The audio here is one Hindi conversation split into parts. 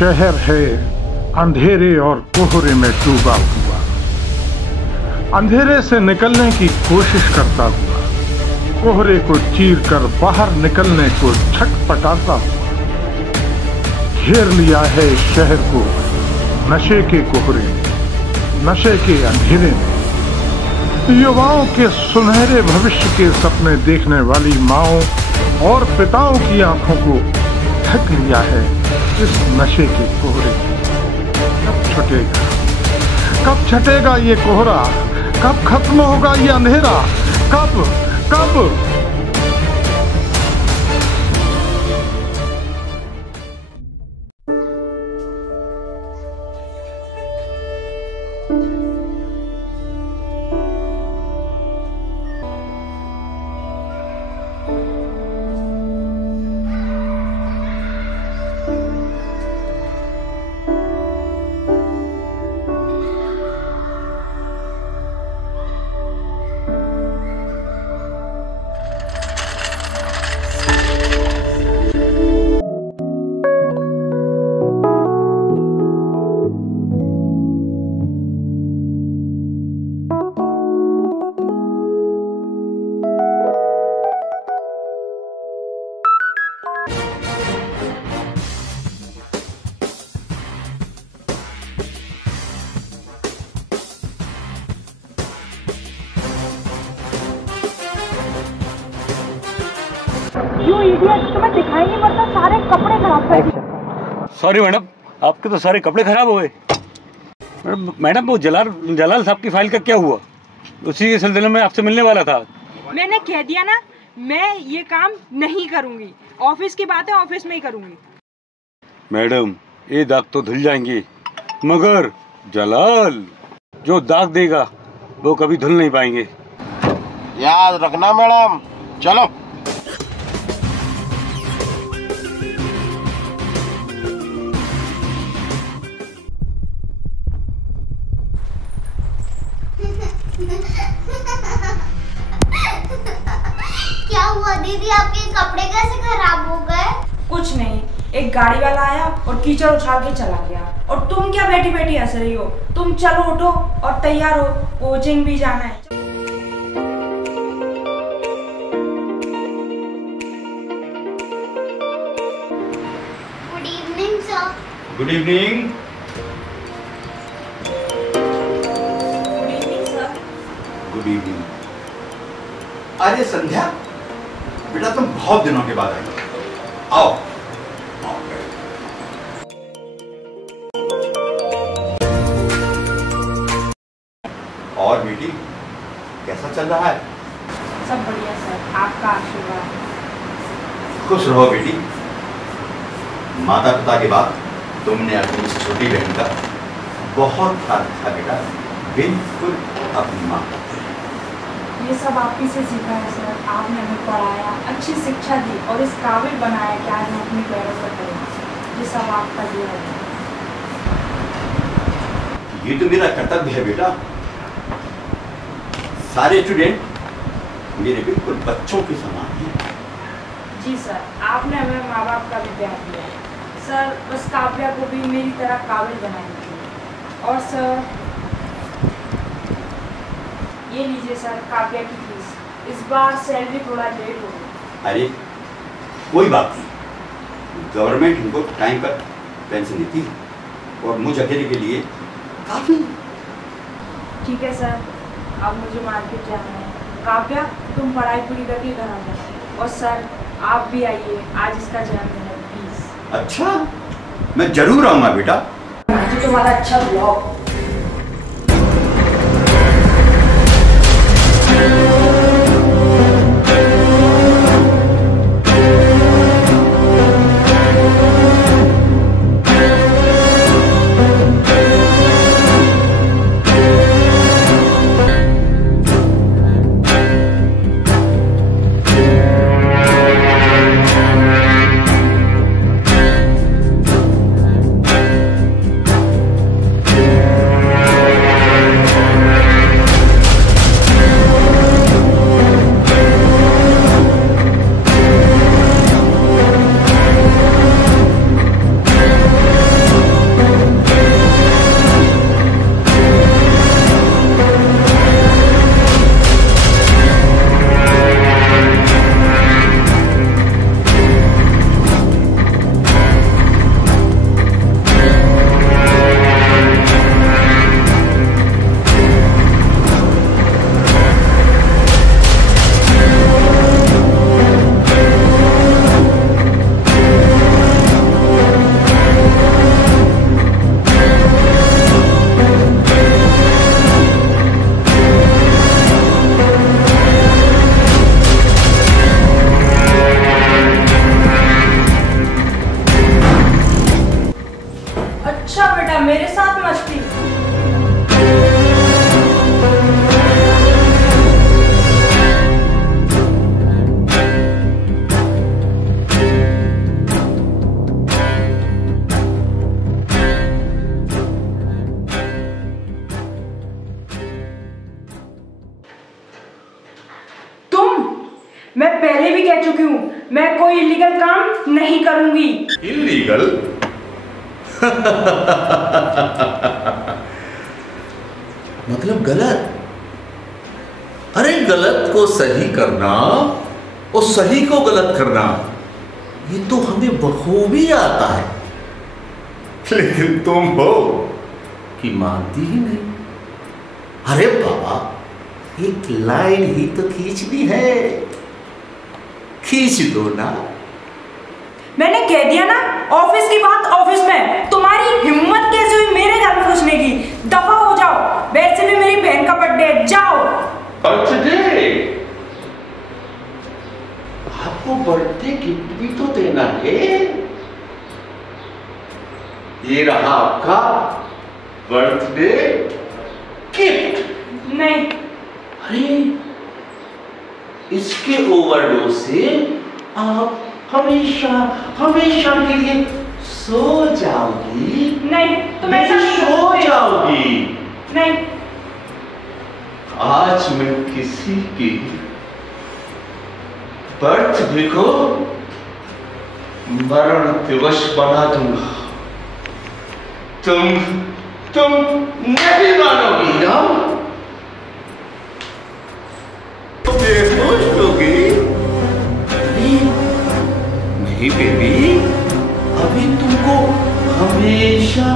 शहर है अंधेरे और कोहरे में डूबा हुआ, अंधेरे से निकलने की कोशिश करता हुआ, कोहरे को चीर कर बाहर निकलने को छटपटाता हुआ। घेर लिया है शहर को नशे के कोहरे, नशे के अंधेरे में। युवाओं के सुनहरे भविष्य के सपने देखने वाली माओं और पिताओं की आंखों को ढक लिया है इस नशे के कोहरे। कब छुटेगा, कब छटेगा ये कोहरा, कब खत्म होगा ये अंधेरा, कब कब? यू इडियट, तुम्हें दिखाई नहीं पड़ता, सारे कपड़े खराब कर दिए। सॉरी मैडम, आपके तो सारे कपड़े खराब हो गए। मैडम वो जलाल साहब की फाइल का क्या हुआ? उसी के सिलसिले में आपसे मिलने वाला था। मैंने कह दिया ना, मैं ये काम नहीं करूंगी। ऑफिस की बात है, ऑफिस में ही करूंगी। मैडम ये दाग तो धुल जाएंगे, मगर जलाल जो दाग देगा वो कभी धुल नहीं पाएंगे। याद रखना मैडम। चलो। क्या हुआ दीदी, आपके कपड़े कैसे खराब हो गए? कुछ नहीं, एक गाड़ी वाला आया और कीचड़ उछाल के चला गया। और तुम क्या बैठी बैठी हंस रही हो? तुम चलो उठो और तैयार हो, कोचिंग भी जाना है। Good evening sir. Good evening. Good evening sir. Good evening. अरे संध्या, बेटा तुम बहुत दिनों के बाद आई। आओ। और बेटी कैसा चल रहा है? सब बढ़िया सर, आपका आशीर्वाद। खुश रहो बेटी। माता पिता के बाद तुमने अपनी इस छोटी बहन का बहुत ख्याल रखा बेटा, बिल्कुल अपनी माँ। ये सब आप ही से सीखा है सर। आपने हमें पढ़ाया, अच्छी शिक्षा दी और इस काबिल बनाया कि आज हम अपनी पैरों पर खड़े हैं। ये सब आपका दिया है। ये तो मेरा कर्तव्य है बेटा। सारे स्टूडेंट मेरे बिल्कुल बच्चों के समान हैं। जी सर, आपने हमें माँ बाप का भी प्यार दिया है सर। बस काव्या को भी मेरी तरह काबिल बनाएंगे। और सर ये लीजिए सर, काव्या की फीस। इस बार सैलरी थोड़ा लेट हो गई। अरे कोई बात नहीं, गवर्नमेंट इनको टाइम पर पेंशन देती है और मुझ अकेले के लिए काफी। ठीक है सर, अब मुझे मार्केट जाना है। काव्या तुम पढ़ाई पूरी करके घर आ जाओ। और सर आप भी आइए, आज इसका जन्मदिन है, प्लीज। अच्छा, मैं जरूर आऊंगा बेटा। मुझे तुम्हारा अच्छा ब्लॉग। मेरे साथ मस्ती। मैं पहले भी कह चुकी हूँ, मैं कोई इलीगल काम नहीं करूंगी। इलीगल? मतलब गलत? अरे गलत को सही करना और सही को गलत करना ये तो हमें बखूबी आता है, लेकिन तुम हो कि मानती ही नहीं। अरे बाबा, एक लाइन ही तो खींचनी है, खींच दो ना। मैंने कह दिया ना, ऑफिस की बात ऑफिस में। तुम्हारी हिम्मत कैसे हुई मेरे घर में घुसने की? दफा हो जाओ। वैसे भी मेरी बहन का बर्थडे है, जाओ। बर्थडे? आपको बर्थडे गिफ्ट भी तो देना है। ये रहा आपका बर्थडे गिफ्ट। नहीं। अरे इसके ओवरडोज से आप हमेशा हमेशा के लिए सो जाओगी। नहीं, तुम ऐसा सो जाओगी। नहीं। आज मैं किसी की बर्थडे को मरण दिवस बना दूंगा। तुम नहीं मानोगी ना? बेहोश होगी? नहीं बेबी, अभी तुमको हमेशा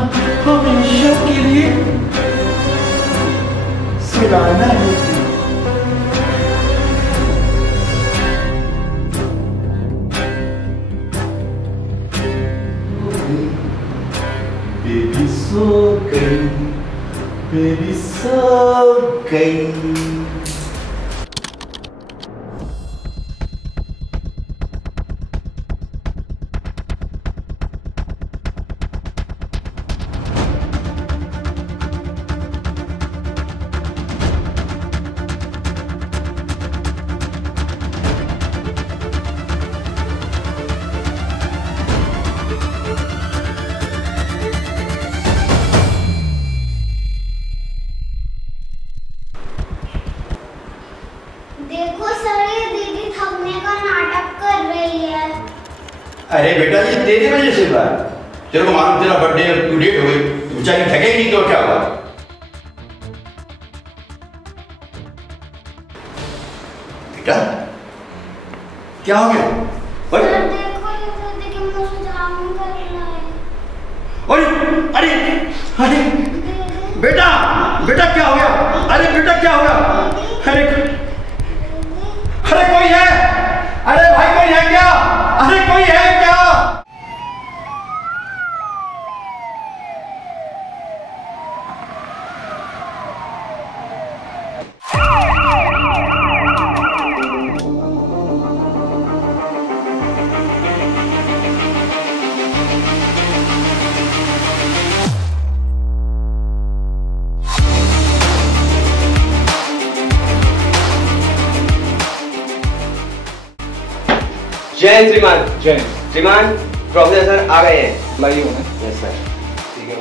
हमेशा के लिए सुलाना है। बेबी सो गई, बेबी सो गई। देखो सर, ये दीदी थकने का नाटक कर रही है। अरे बेटा, ये तेरे वजह से हुआ। तेरे को मालूम तेरा बर्थडे टू डेट हो गई, तो बेचारी थकेगी नहीं तो क्या हुआ? बेटा क्या हो गया? सर देखो, ये दीदी के मुंह से जामुन कर रहा है। अरे अरे अरे बेटा, बेटा क्या हो गया? अरे बेटा क्या हो गया? अरे अरे कोई है? अरे भाई कोई है क्या? अरे कोई है क्या? जय हिंद श्रीमान। जय श्रीमान, प्रोफेसर सर आ गए हैं। लाइए उन्हें। Yes sir. ठीक है।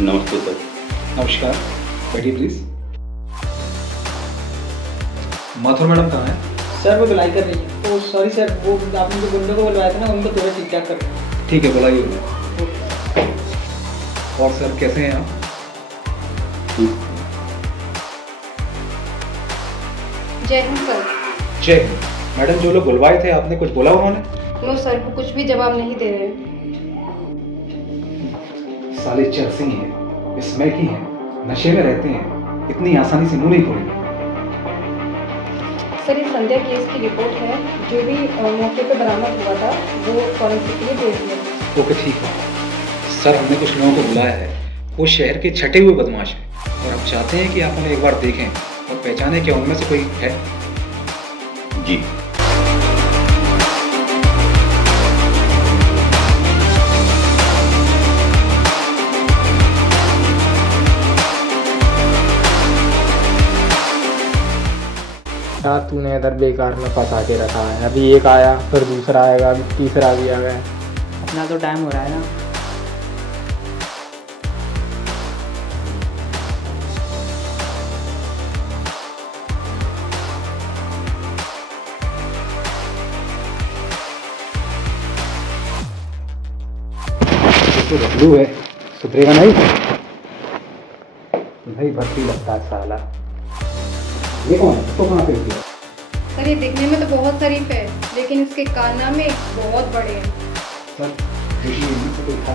नमस्ते सर। नमस्कार, बैठिए प्लीज। माथुर मैडम कहाँ है? सर वो बुलाई कर रही है। तो सॉरी सर, वो आपने जो गुंडों को बुलवाया था ना, उनको थोड़ा ठीक ठाक कर। ठीक है, बुलाइए उन्हें। और सर कैसे हैं आप? जय हिंद सर। जय हिंद। मैडम, जो लोग बुलवाए थे आपने कुछ बोला उन्होंने? नो सर, वो कुछ भी जवाब नहीं दे रहे। साले चरसी हैं, इसमें की हैं, नशे में रहते हैं, इतनी आसानी से मुंह नहीं खोलेंगे। सर, ये संध्या केस की रिपोर्ट है। जो भी मौके पे बरामद हुआ था वो फॉरेंसिक के लिए भेज दिया। ओके, ठीक है सर। हमने कुछ लोगों को बुलाया है, वो शहर के छठे हुए बदमाश हैं और हम चाहते हैं कि आप उन्हें एक बार देखें और पहचाने क्या उनमें से कोई है। जी। बेटा तूने इधर बेकार में फंसा के रखा है। अभी एक आया, फिर दूसरा आएगा, अभी तीसरा भी आ गया। अपना तो टाइम हो रहा है ना। तो रखलू है, सुधरेगा नहीं भाई। भर्ती लगता है साला। ये कौन है? तो कहाँ पे किया? सर ये दिखने में तो बहुत शरीफ है, लेकिन इसके कारनामे बहुत बड़े हैं। सर देखिए इनमें से कोई था।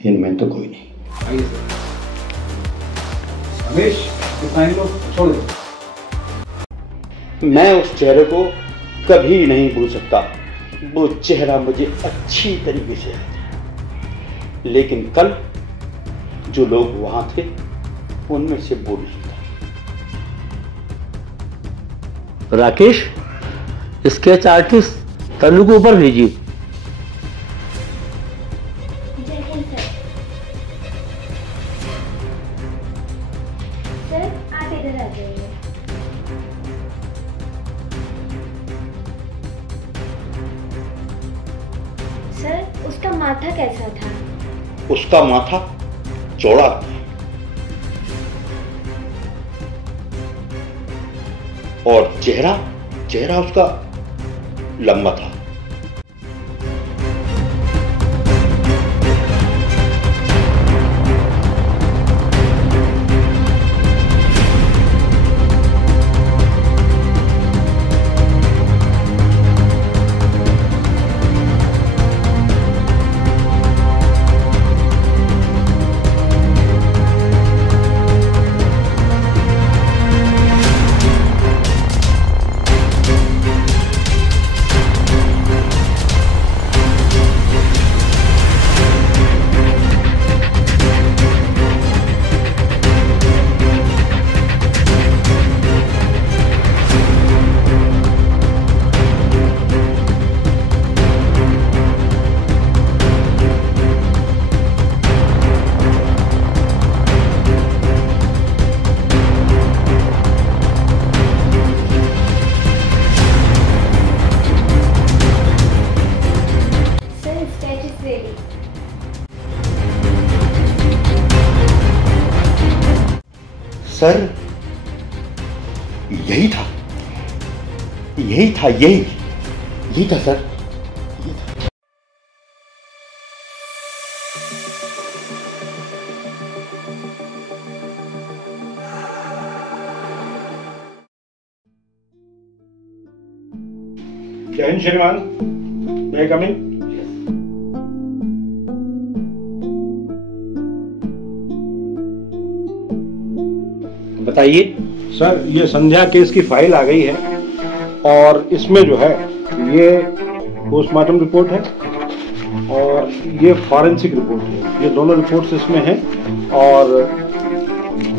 इनमें तो कोई नहीं। आइए सर। रमेश, फाइन लो, छोड़ दो। मैं उस चेहरे को कभी नहीं भूल सकता। वो चेहरा मुझे अच्छी तरीके से याद है, लेकिन कल जो लोग वहां थे उनमें से वो नहीं था। राकेश, स्केच आर्टिस्ट तनु को ऊपर भेजिए। सर उसका माथा कैसा था? उसका माथा चौड़ा था और चेहरा उसका लंबा था। सर यही था सर। जय हिंद श्रीमान, मैं कमिंग। बताइए सर, ये संध्या केस की फाइल आ गई है और इसमें जो है ये पोस्टमार्टम रिपोर्ट है और ये फॉरेंसिक रिपोर्ट है। ये दोनों रिपोर्ट्स इसमें हैं और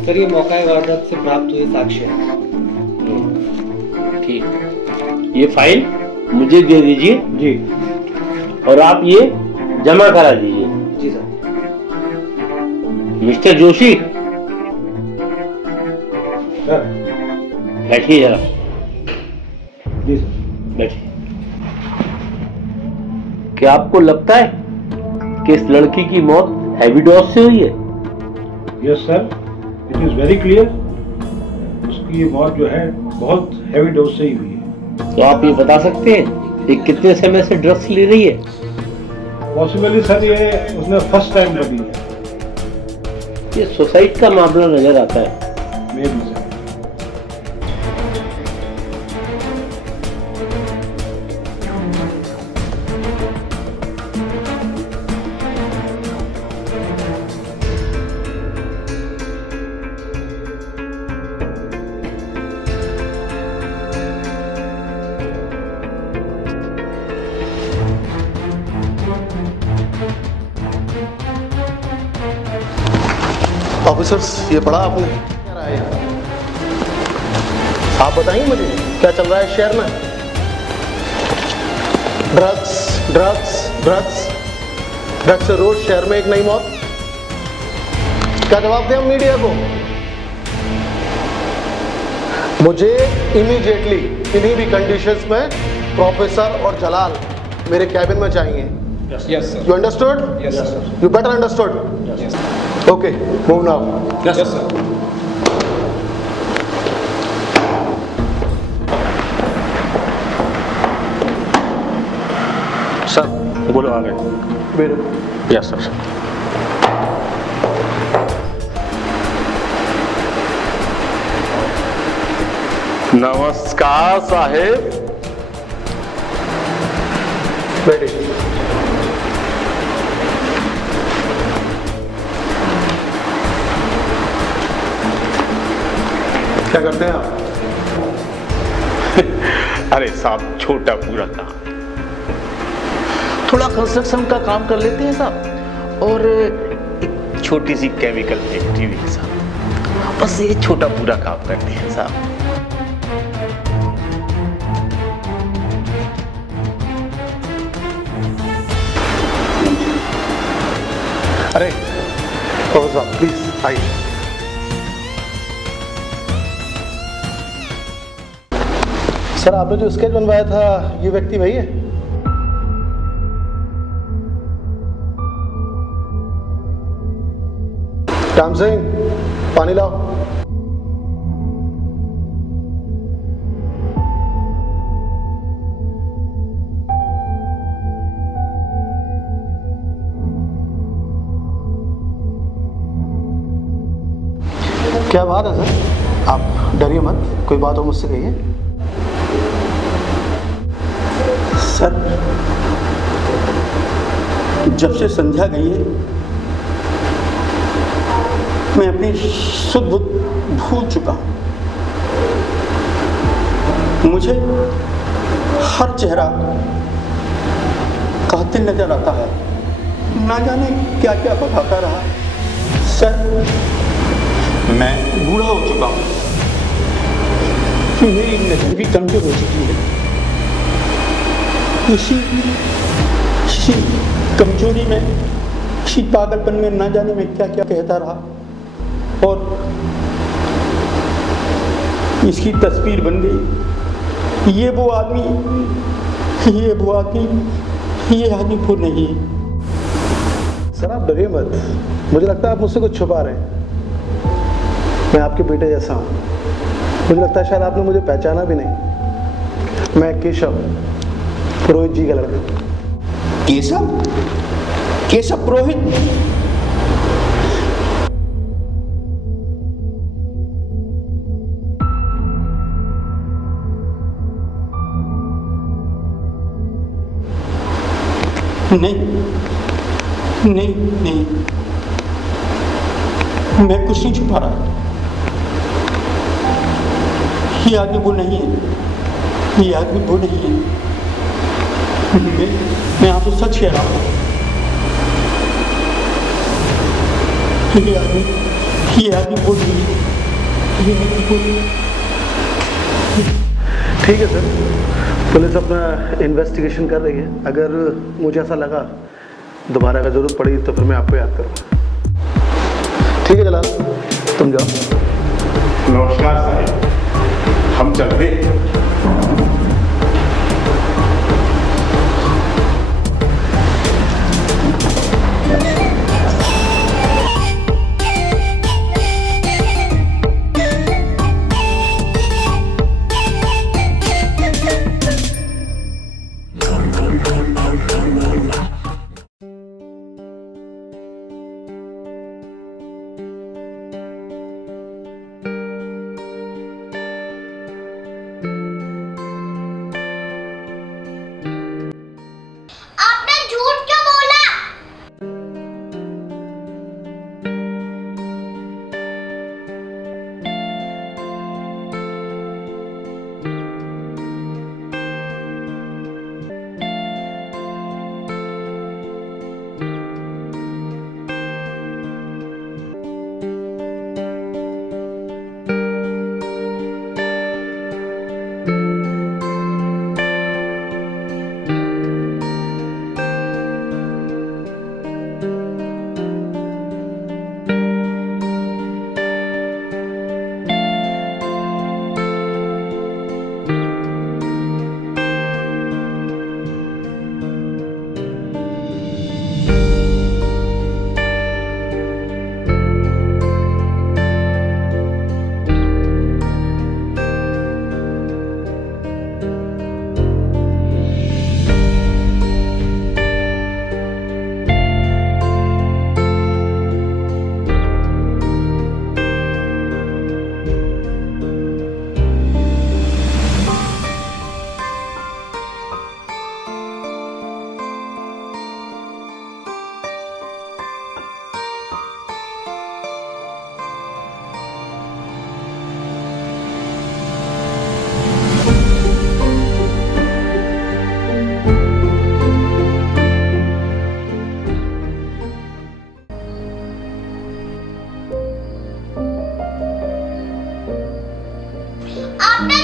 सर ये मौका वारदात से प्राप्त हुए साक्ष्य है। ठीक, ये फाइल मुझे दे दीजिए जी, और आप ये जमा करा दीजिए। जी सर। मिस्टर जोशी, बैठिए जरा। जी सर। बैठिए। क्या आपको लगता है कि इस लड़की की मौत हैवी डोज से हुई है? Yes sir, it is very clear. उसकी मौत जो है बहुत हैवी डोज से ही हुई है। तो आप ये बता सकते हैं कि कितने समय से ड्रग्स ले रही है? पॉसिबली सर ये उसने फर्स्ट टाइम कर ली है। ये सुसाइड का मामला नजर आता है। May be sir. ऑफिसर्स, ये पढ़ा आपने? क्या रहा है? आप बताएंगे मुझे क्या चल रहा है शहर में? ड्रग्स, ड्रग्स से रोज शहर में एक नई मौत। क्या जवाब दें हम मीडिया को? मुझे इमीडिएटली इन्हीं भी कंडीशंस में प्रोफेसर और जलाल मेरे कैबिन में चाहिए। Yes, sir. You understood? Yes, sir. You better understood? Yes. Okay, move now. Yes, sir. Sir बोलो आ गए। मेरे यस सर। नमस्कार साहेब। बैठे। क्या करते हैं आप? अरे साहब छोटा पूरा काम, थोड़ा कंस्ट्रक्शन का काम कर लेते हैं साहब, और एक छोटी सी केमिकल फैक्ट्री भी है साहब, बस ये छोटा पूरा काम करते हैं साहब। अरे साहब प्लीज आइए। सर आपने जो स्केच बनवाया था ये व्यक्ति वही है? राम सिंह पानी लाओ। क्या बात है सर? आप डरिए मत, कोई बात हो मुझसे कहिए। सर जब से संध्या गई है मैं अपनी सुध बुध भूल चुका हूं। मुझे हर चेहरा कातिल नजर आता है, ना जाने क्या क्या बताता रहा। सर मैं बूढ़ा हो चुका हूं, मेरी नजर भी कमजोर हो चुकी है। इसी कमजोरी में, इसी पागलपन में ना जाने में क्या क्या कहता रहा, और इसकी तस्वीर बन गई। ये वो आदमी वो नहीं है। सर आप डरिए मत, मुझे लगता है आप मुझसे कुछ छुपा रहे हैं। मैं आपके बेटे जैसा हूँ, मुझे लगता है शायद आपने मुझे पहचाना भी नहीं। मैं केशव, पुरोहित जी का लड़का। केशव पुरोहित? नहीं, मैं कुछ नहीं छुपा रहा। ये आदमी वो नहीं है, ये आदमी वो नहीं है। मैं आपसे सच कह रहा हूँ, ये आदमी वो नहीं है, ये आदमी वो नहीं है। ठीक है सर, पुलिस अपना इन्वेस्टिगेशन कर रही है। अगर मुझे ऐसा लगा दोबारा अगर जरूरत पड़ी तो फिर मैं आपको याद करूँगा। ठीक है जलाल, तुम जाओ। नमस्कार साहब, हम चलते हैं।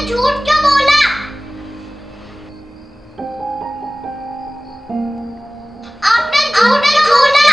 झूठ क्यों बोला? आपने झूठ क्यों बोला?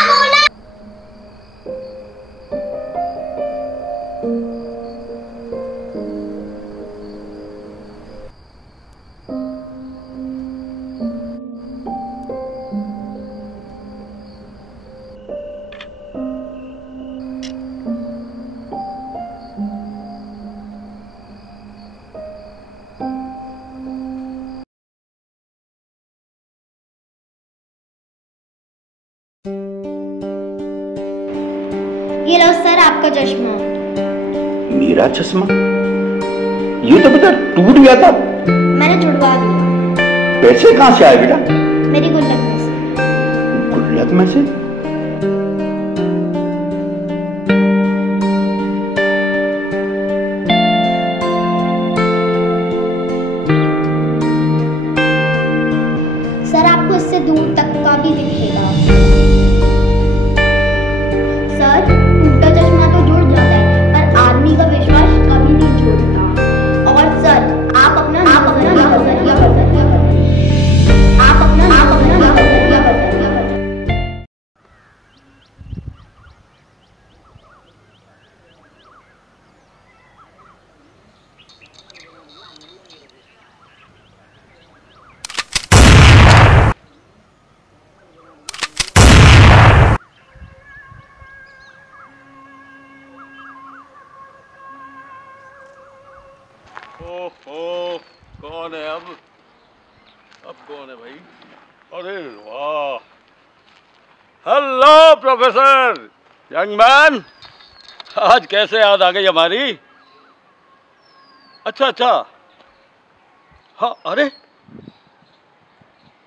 ये लो सर आपका चश्मा। मेरा चश्मा? ये तो बेटा टूट गया था। मैंने छुड़वा दिया। पैसे कहाँ से आए बेटा? मेरी गुल्लक में से। गुल्लक में से? सर आपको इससे दूर तक का भी दिखेगा। सर टूटा चश्मा तो जुड़ जाता है पर आदमी का विश्वास कभी नहीं छोड़ता। और सर आप अपना नजरिया बदलिए। आप अपना नजरिया बदलिए। ओहो, कौन है अब कौन है भाई? अरे वाह, हेलो प्रोफेसर, यंग मैन, आज कैसे याद आ गई हमारी? अच्छा, हाँ, अरे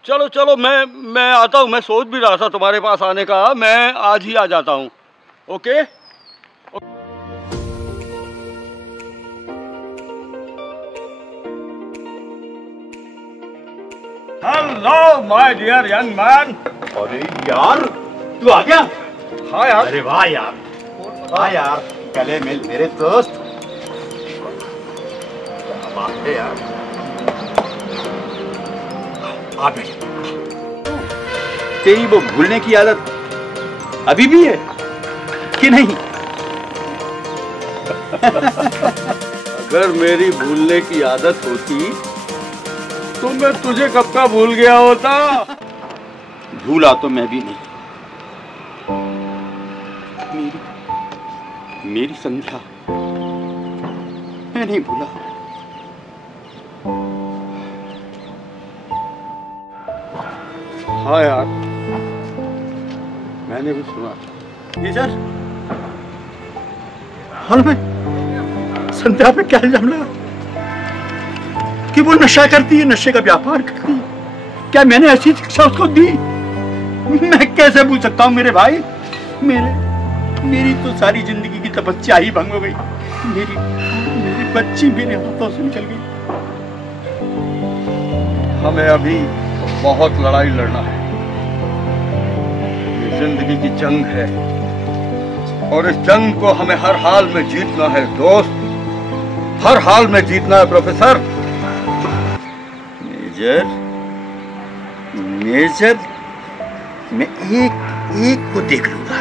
चलो चलो, मैं आता हूँ। मैं सोच भी रहा था तुम्हारे पास आने का। मैं आज ही आ जाता हूँ। Okay? Hello my dear young man. अरे यार, तू आ गया? हाँ यार। अरे वाह यार, वाह यार, गले मिल मेरे दोस्त। क्या बात है यार। आ बेटे, तेरी वो भूलने की आदत अभी भी है कि नहीं? अगर मेरी भूलने की आदत होती तो मैं तुझे कब का भूल गया होता। भूला तो मैं भी नहीं। मेरी संध्या मैं नहीं भूला। हाँ यार, मैंने भी सुना। ये सर, हॉल में संध्या पे क्या इल्जाम लगा कि वो नशा करती है, नशे का व्यापार करती है? क्या मैंने ऐसी शिक्षा उसको दी? मैं कैसे भूल सकता हूँ मेरे भाई? मेरी तो सारी जिंदगी की तपस्या ही भंग हो गई। मेरी बच्ची मेरे हाथों से निकल गई। हमें अभी बहुत लड़ाई लड़ना है। ये जिंदगी की जंग है और इस जंग को हमें हर हाल में जीतना है दोस्त, हर हाल में जीतना है प्रोफेसर। मेजर, मैं एक को देख लूंगा,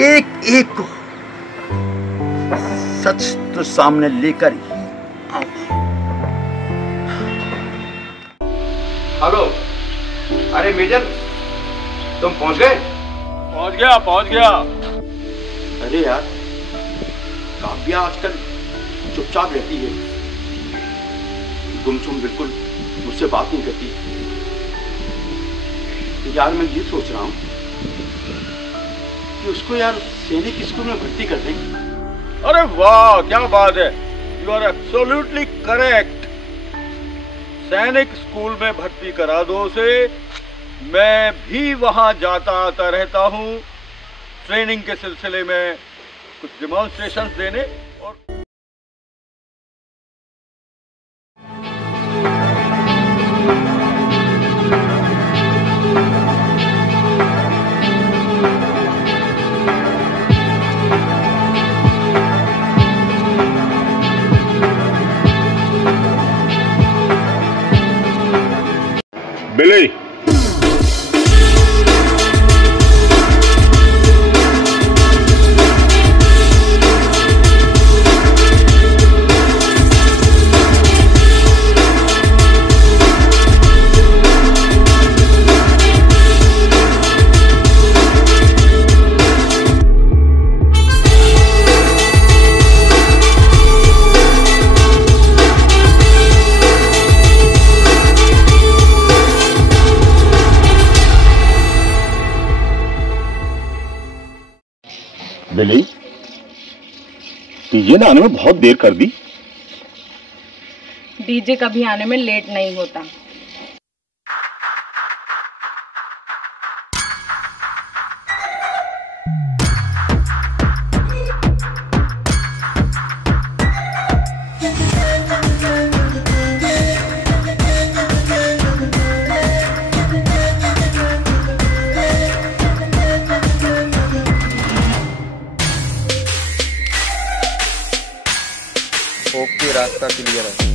एक को। सच तो सामने लेकर ही आऊंगा। हेलो, अरे मेजर, तुम पहुंच गए? पहुंच गया। अरे यार, काव्या आजकल चुपचाप रहती है, गुमसुम, बिल्कुल मुझसे बात नहीं करती। यार मैं ये सोच रहा हूँ कि उसको यार सैनिक स्कूल में भर्ती कर दें। अरे वाह, क्या बात है। You are absolutely correct. Sainik school में भर्ती करा दो उसे। मैं भी वहां जाता आता रहता हूँ ट्रेनिंग के सिलसिले में, कुछ डेमोन्स्ट्रेशंस देने। और बिली, बिली, डीजे ने आने में बहुत देर कर दी। डीजे कभी आने में लेट नहीं होता। ओके, रास्ता क्लियर है।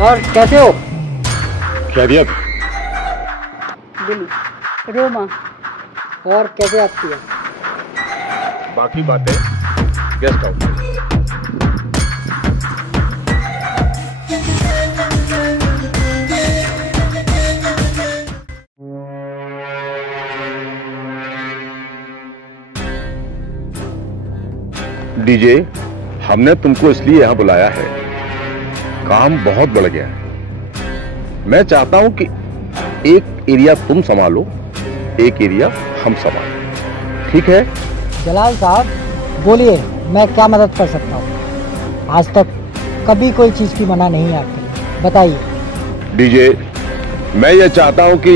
और कैसे हो? खैरियत? बिली, रोमा। और कैसे आपकी है? बाकी बातें गेस्ट हाउस। डीजे, हमने तुमको इसलिए यहां बुलाया है, काम बहुत बढ़ गया है। मैं चाहता हूं कि एक एरिया तुम संभालो, एक एरिया हम संभालो, ठीक है? जलाल साहब बोलिए, मैं क्या मदद कर सकता हूँ? आज तक कभी कोई चीज की मना नहीं आपकी, बताइए। डीजे, मैं ये चाहता हूं कि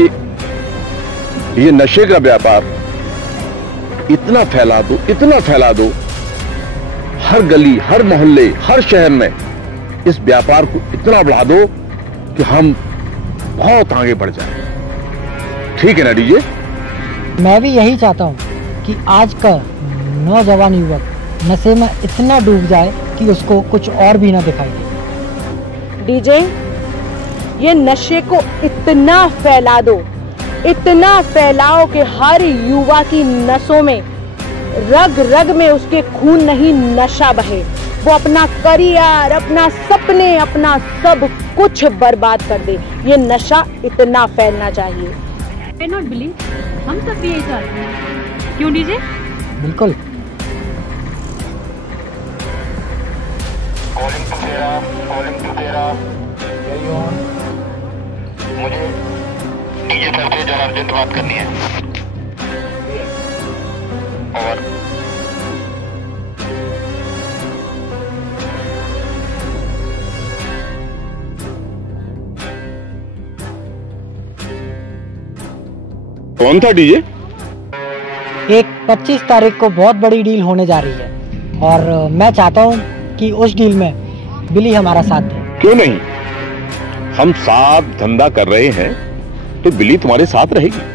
ये नशे का व्यापार इतना फैला दो, इतना फैला दो, हर गली, हर मोहल्ले, हर शहर में इस व्यापार को इतना बढ़ा दो कि हम बहुत आगे बढ़ जाए, ठीक है ना डीजे? मैं भी यही चाहता हूँ कि आज का नौजवान युवक नशे में इतना डूब जाए कि उसको कुछ और भी ना दिखाई दे। डीजे, ये नशे को इतना फैला दो, इतना फैलाओ कि हर युवा की नसों में, रग रग में उसके खून नहीं नशा बहे। वो अपना करियर, अपना सपने, अपना सब कुछ बर्बाद कर दे। ये नशा इतना फैलना चाहिए। I not believe, हम सब भी यही चाहते हैं। क्यों डीजे? बिल्कुल। मुझे डीजे सर से जरा अर्जेंट बात करनी है। और कौन था डीजे? एक 25 तारीख को बहुत बड़ी डील होने जा रही है और मैं चाहता हूँ कि उस डील में बिली हमारा साथ दे। क्यों नहीं? हम साथ धंधा कर रहे हैं तो बिली तुम्हारे साथ रहेगी।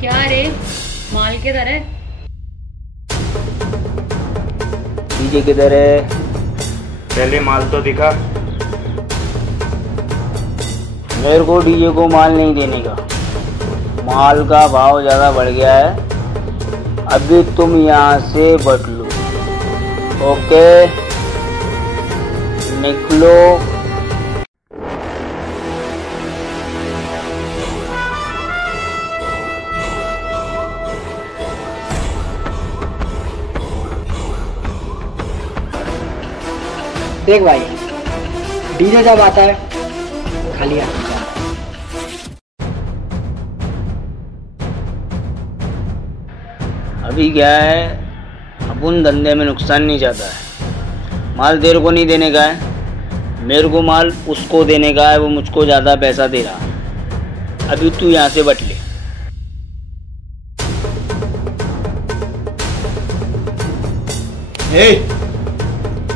क्या रे, माल किधर है? डीजे किधर है? पहले माल तो दिखा। मेरे को डीजे को माल नहीं देने का, माल का भाव ज़्यादा बढ़ गया है। अभी तुम यहाँ से बट लो। ओके, निकलो। देख भाई, डीजे जब आता है खाली आता है। अभी क्या है, अपन धंधे में नुकसान नहीं चाहता है। माल तेरे को नहीं देने का है, मेरे को माल उसको देने का है, वो मुझको ज़्यादा पैसा दे रहा है। अभी तू यहाँ से बट ले।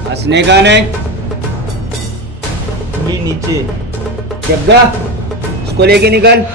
हंसने का नहीं, नीचे जब्गा उसको लेके निकल।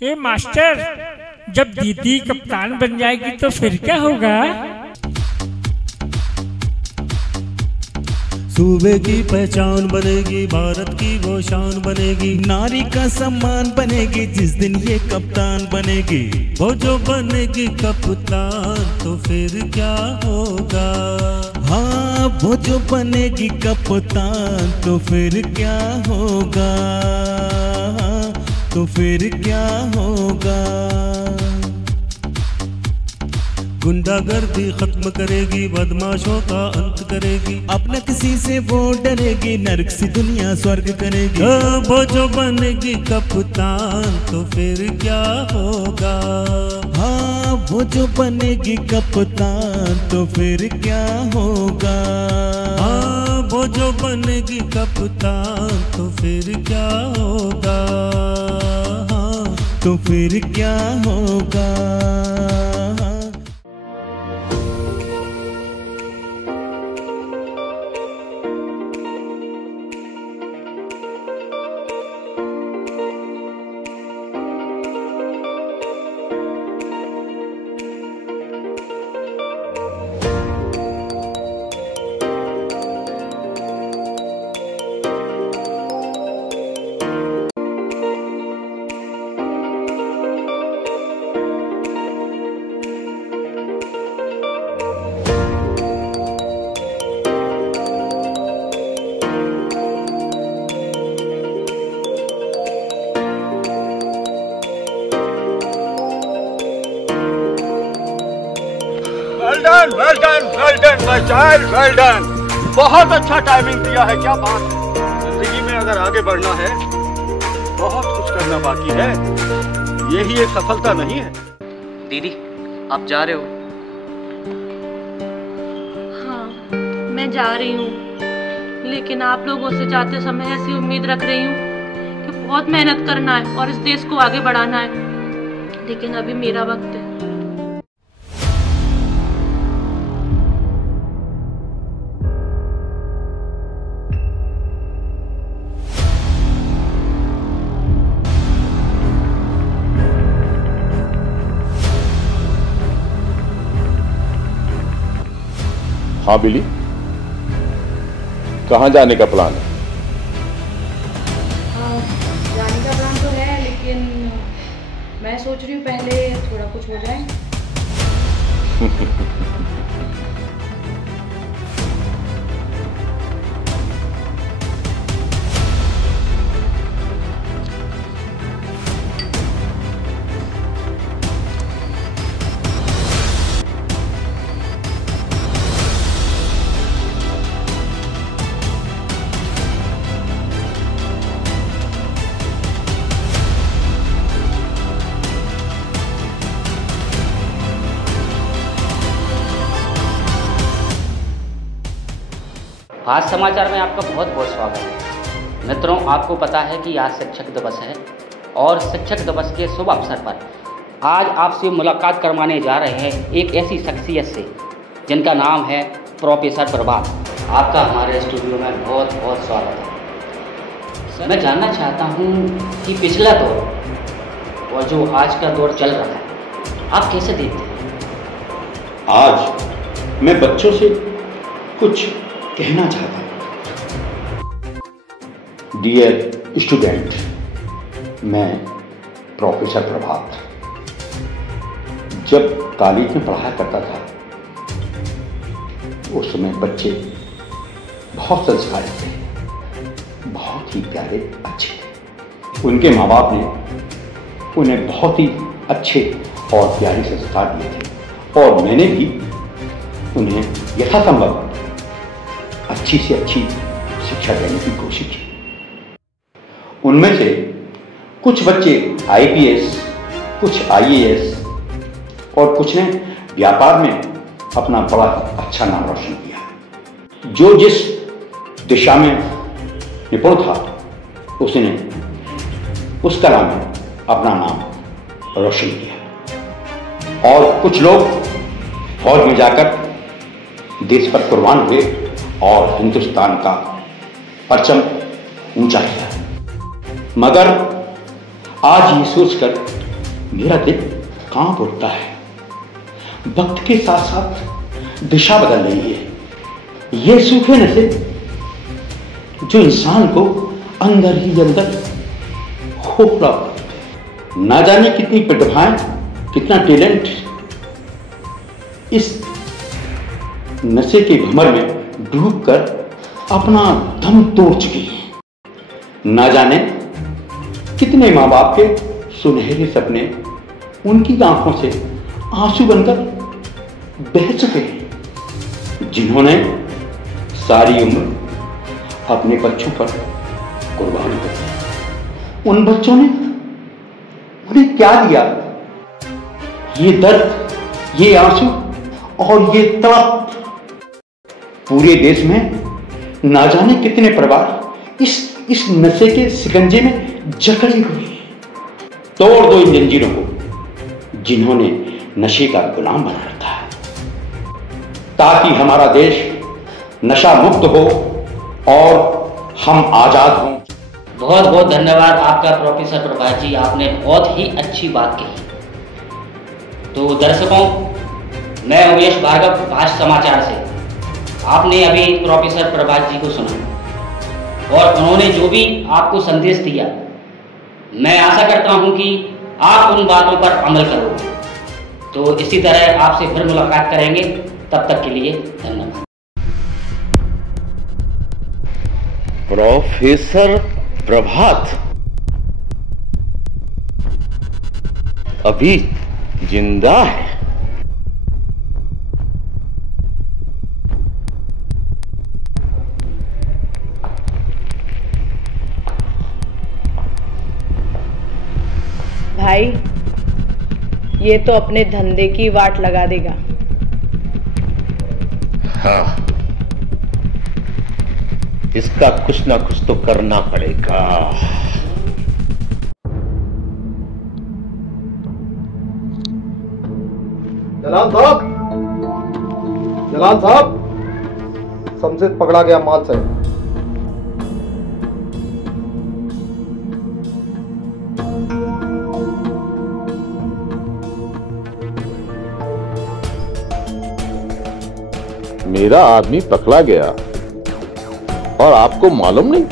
ए मास्टर, जब दीदी कप्तान बन जाएगी तो फिर क्या होगा? सूबे की पहचान बनेगी, भारत की वो शान बनेगी, नारी का सम्मान बनेगी जिस दिन ये कप्तान बनेगी। वो जो बनेगी कप्तान तो फिर क्या होगा? हाँ, वो जो बनेगी कप्तान तो फिर क्या होगा? तो फिर क्या होगा? गुंडागर्दी खत्म करेगी, बदमाशों का अंत करेगी, अपना किसी से वो डरेगी, नरक सी दुनिया स्वर्ग करेगी। वो जो बनेगी कप्तान तो फिर क्या होगा? हाँ, वो जो बनेगी कप्तान तो फिर क्या होगा? हाँ, वो जो बनेगी कप्तान तो फिर क्या होगा? हाँ, तो फिर क्या होगा? Well done, my child, well done. बहुत अच्छा टाइमिंग दिया है, क्या बात है। जिंदगी में अगर आगे बढ़ना है बहुत कुछ करना बाकी है, यही एक सफलता नहीं है। दीदी आप जा रहे हो? हाँ मैं जा रही हूँ, लेकिन आप लोगों से जाते समय ऐसी उम्मीद रख रही हूँ कि बहुत मेहनत करना है और इस देश को आगे बढ़ाना है, लेकिन अभी मेरा वक्त है। हाँ बिली, कहाँ जाने का प्लान है? जाने का प्लान तो है, लेकिन मैं सोच रही हूँ पहले थोड़ा कुछ हो जाए। आज समाचार में आपका बहुत बहुत स्वागत है। मित्रों, आपको पता है कि आज शिक्षक दिवस है और शिक्षक दिवस के शुभ अवसर पर आज आपसे मुलाकात करवाने जा रहे हैं एक ऐसी शख्सियत से जिनका नाम है प्रोफेसर प्रभात। आपका हमारे स्टूडियो में बहुत बहुत स्वागत है। मैं जानना चाहता हूँ कि पिछला दौर और जो आज का दौर चल रहा है आप कैसे देखते हैं? आज मैं बच्चों से कुछ कहना चाहता हूं। डियर स्टूडेंट, मैं प्रोफेसर प्रभात जब कॉलेज में पढ़ाया करता था उस समय बच्चे बहुत संस्कारी थे, बहुत ही प्यारे, अच्छे थे। उनके माँ बाप ने उन्हें बहुत ही अच्छे और प्यारे संस्कार दिए थे और मैंने भी उन्हें यथासंभव अच्छी से अच्छी शिक्षा देने की कोशिश की। उनमें से कुछ बच्चे IPS, कुछ IAS और कुछ ने व्यापार में अपना बड़ा अच्छा नाम रोशन किया। जो जिस दिशा में निपुण था उसने उस कला में अपना नाम रोशन किया और कुछ लोग फौज में जाकर देश पर कुर्बान हुए और हिंदुस्तान का परचम ऊंचा किया। मगर आज ये सोचकर मेरा दिल कांप उठता है। वक्त के साथ साथ दिशा बदल रही है। ये सूखे नशे जो इंसान को अंदर ही अंदर खोखला, ना जाने कितनी प्रतिभाएं, कितना टैलेंट इस नशे के भंवर में डूबकर अपना दम तोड़ चुकी है। ना जाने कितने माँ बाप के सुनहरे सपने उनकी आंखों से आंसू बनकर बह चुके हैं। जिन्होंने सारी उम्र अपने बच्चों पर कुर्बान कर दी, उन बच्चों ने उन्हें क्या दिया? ये दर्द, ये आंसू और ये तड़प। पूरे देश में ना जाने कितने परिवार इस नशे के शिकंजे में जकड़े हुए हैं। तोड़ दो इन जंजीरों को जिन्होंने नशे का गुलाम बना रखा है, ताकि हमारा देश नशा मुक्त हो और हम आजाद हों। बहुत बहुत धन्यवाद आपका प्रोफेसर प्रभात जी, आपने बहुत ही अच्छी बात कही। तो दर्शकों, मैं उमेश भार्गव, भाष समाचार से। आपने अभी प्रोफेसर प्रभात जी को सुना और उन्होंने जो भी आपको संदेश दिया, मैं आशा करता हूं कि आप उन बातों पर अमल करोगे। तो इसी तरह आपसे फिर मुलाकात करेंगे, तब तक के लिए धन्यवाद। प्रोफेसर प्रभात अभी जिंदा है? ये तो अपने धंधे की वाट लगा देगा। हाँ, इसका कुछ ना कुछ तो करना पड़ेगा। जलाल साहब, जलाल साहब, शमशेर पकड़ा गया माल से। मेरा आदमी पकड़ा गया और आपको मालूम नहीं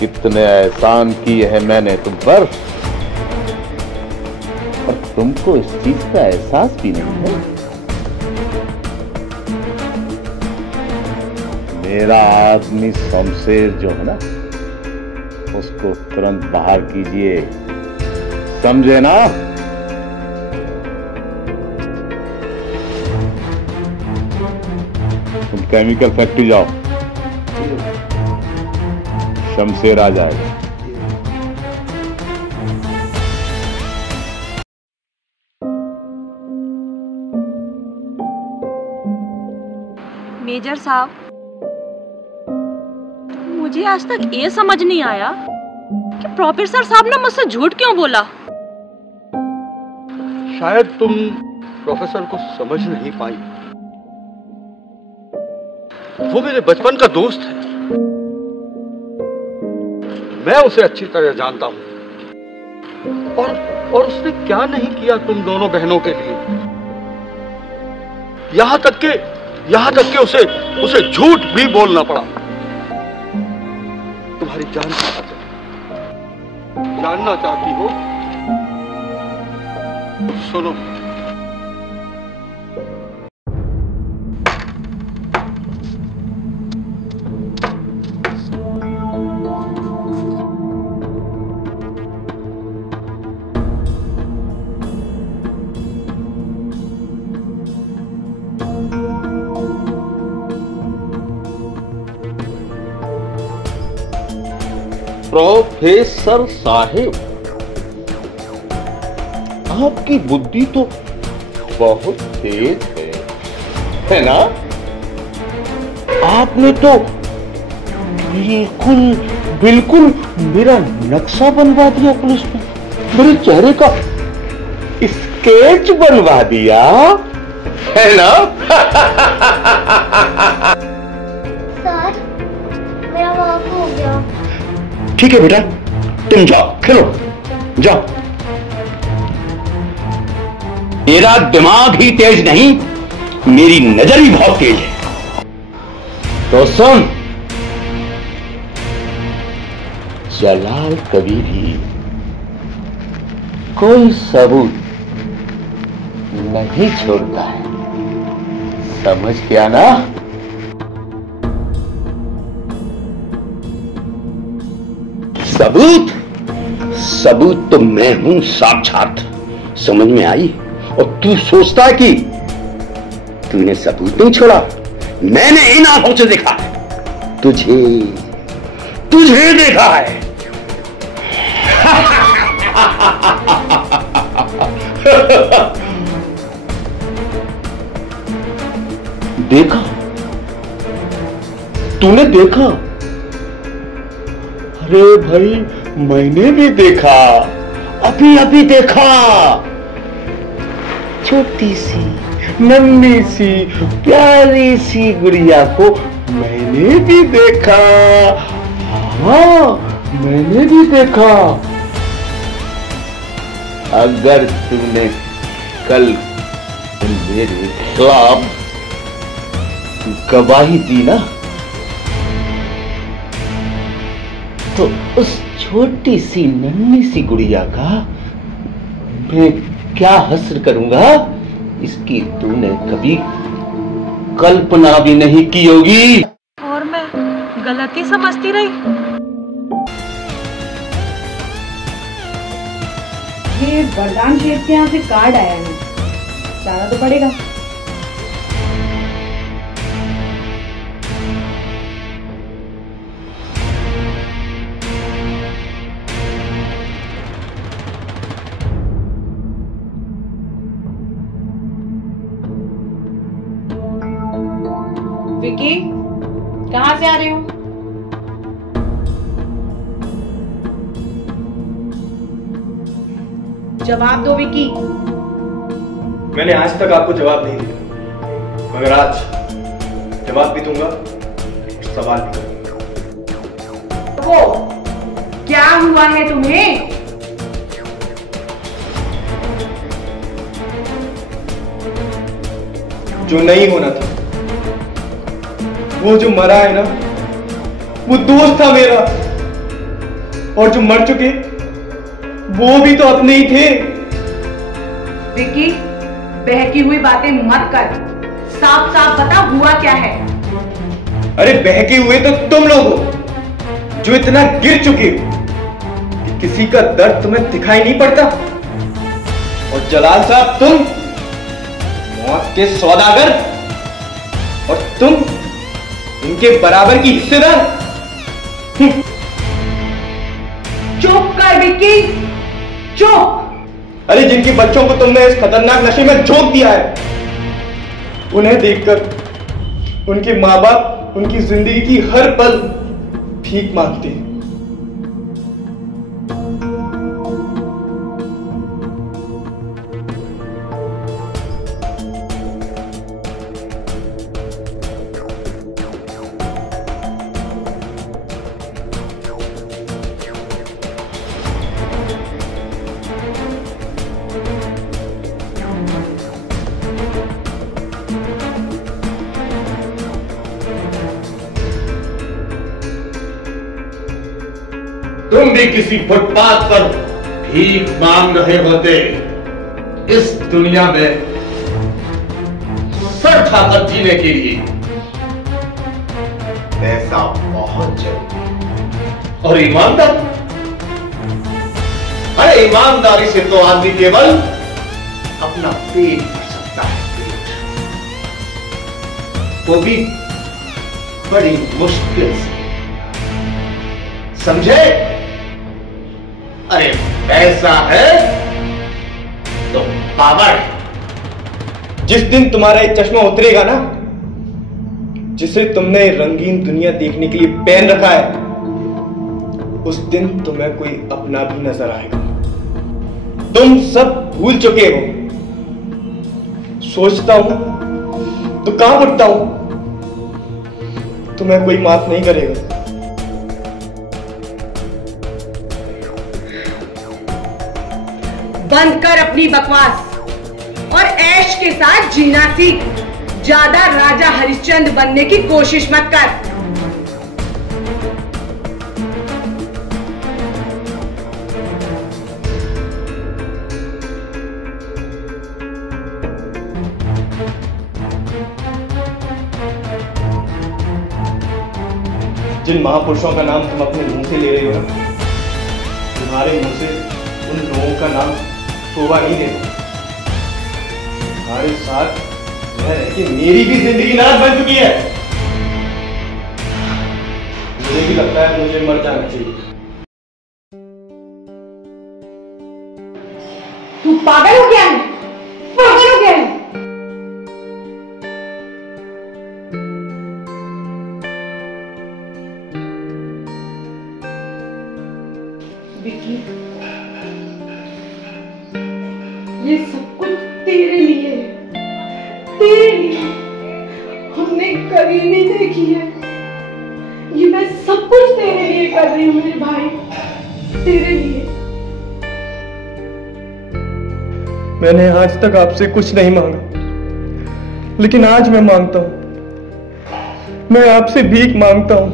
कितने एहसान किए हैं मैंने तुम पर, और तुमको इस चीज का एहसास भी नहीं है। मेरा आदमी शमशेर जो है ना, उसको तुरंत बाहर कीजिए, समझे ना? तुम केमिकल फैक्ट्री जाओ, शमशेर आ जाएगा। मेजर साहब, मुझे आज तक ये समझ नहीं आया कि प्रोफेसर साहब ने मुझसे झूठ क्यों बोला। शायद तुम प्रोफेसर को समझ नहीं पाई। वो मेरे बचपन का दोस्त है, मैं उसे अच्छी तरह जानता हूं। और उसने क्या नहीं किया तुम दोनों बहनों के लिए। यहां तक के उसे झूठ भी बोलना पड़ा। तुम्हारी जान जानना चाहती हो? सुनो, प्रोफेसर साहिब, आपकी बुद्धि तो बहुत तेज है ना? आपने तो बिल्कुल मेरा नक्शा बनवा दिया पुलिस में, मेरे चेहरे का स्केच बनवा दिया, है ना? सर, मेरा वर्क हो गया। ठीक है बेटा, तुम जाओ खेलो, जाओ। मेरा दिमाग ही तेज नहीं, मेरी नजर ही बहुत तेज है। तो सुन, जलाल कभी भी कोई सबूत नहीं छोड़ता है, समझ गया ना? सबूत तो मैं हूं साक्षात, समझ में आई? और तू सोचता है कि तूने सबूत नहीं छोड़ा? मैंने इन आंखों से देखा है, तुझे देखा है। देखा? तूने देखा? अरे भाई, मैंने भी देखा, अभी देखा। छोटी सी नन्ही सी प्यारी सी गुड़िया को मैंने भी देखा। हाँ, मैंने भी देखा। अगर तुमने कल मेरे खिलाफ गवाही दी ना, तो उस छोटी सी नन्ही सी गुड़िया का मैं क्या हस्र करूंगा, इसकी तूने कभी कल्पना भी नहीं की होगी। और मैं गलती समझती रही। ये वरदान शेठ के यहाँ से कार्ड आया है, जाना तो पड़ेगा। विकी, कहाँ से आ रहे हो? जवाब दो विकी। मैंने आज तक आपको जवाब नहीं दिया, मगर आज जवाब भी दूंगा और सवाल भी करूंगा। को क्या हुआ है तुम्हें? जो नहीं होना था, वो जो मरा है ना, वो दोस्त था मेरा, और जो मर चुके वो भी तो अपने ही थे। विकी, बहकी हुई बातें मत कर, साफ साफ बता हुआ क्या है। अरे बहके हुए तो तुम लोग हो, जो इतना गिर चुके हो कि किसी का दर्द तुम्हें दिखाई नहीं पड़ता। और जलाल साहब, तुम मौत के सौदागर, और तुम इनके बराबर की हिस्सेदार। चुप कर विकी, चुप। अरे जिनके बच्चों को तुमने इस खतरनाक नशे में झोंक दिया है, उन्हें देखकर उनके माँ बाप उनकी जिंदगी की हर पल भीख मांगते हैं। तुम भी किसी फुटपाथ पर भीख मांग रहे होते, इस दुनिया में सर खाकर जीने के लिए पैसा बहुत जरूरी। और ईमानदार, अरे ईमानदारी से तो आदमी केवल अपना पेट भर सकता है, पेट, वो भी बड़ी मुश्किल से, समझे? अरे पैसा है तो पावर है। जिस दिन तुम्हारा ये चश्मा उतरेगा ना, जिसे तुमने रंगीन दुनिया देखने के लिए पहन रखा है, उस दिन तुम्हें कोई अपना भी नजर आएगा। तुम सब भूल चुके हो। सोचता हूं तो कांप उठता हूं, तुम्हें कोई माफ नहीं करेगा। बंद कर अपनी बकवास और ऐश के साथ जीना सीख। ज्यादा राजा हरिश्चंद्र बनने की कोशिश मत कर। जिन महापुरुषों का नाम तुम अपने मुंह से ले रहे हो ना, तुम्हारे मुंह से उन लोगों का नाम शोभा नहीं देता। तुम्हारे साथ रह के मेरी भी जिंदगी नाज बन चुकी है। मुझे भी लगता है मुझे मर जाना चाहिए। तू पागल हो गया है? पागल हो गया है? विकी, ये सब कुछ तेरे लिए है, तेरे लिए। हमने कभी नहीं देखी है। ये मैं सब कुछ तेरे लिए कर रही हूँ मेरे भाई, तेरे लिए। मैंने आज तक आपसे कुछ नहीं मांगा, लेकिन आज मैं मांगता हूं। मैं आपसे भीख मांगता हूं।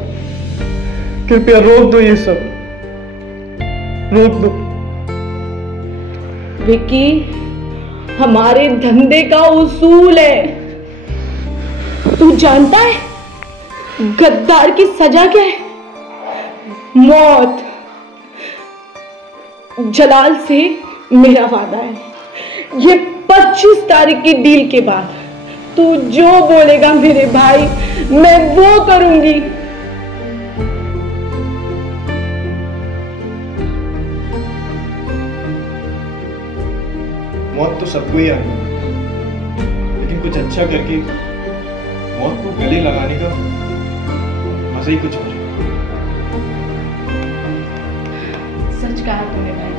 कृपया रोक दो ये सब, रोक दो। विकी, हमारे धंधे का उसूल है। तू जानता है गद्दार की सजा क्या है? मौत। जलाल से मेरा वादा है, ये 25 तारीख की डील के बाद तू जो बोलेगा मेरे भाई, मैं वो करूंगी। मौत तो सबको ही आनी है, लेकिन कुछ अच्छा करके मौत को गले लगाने का मजा ही कुछ और है। सच कहा तूने भाई।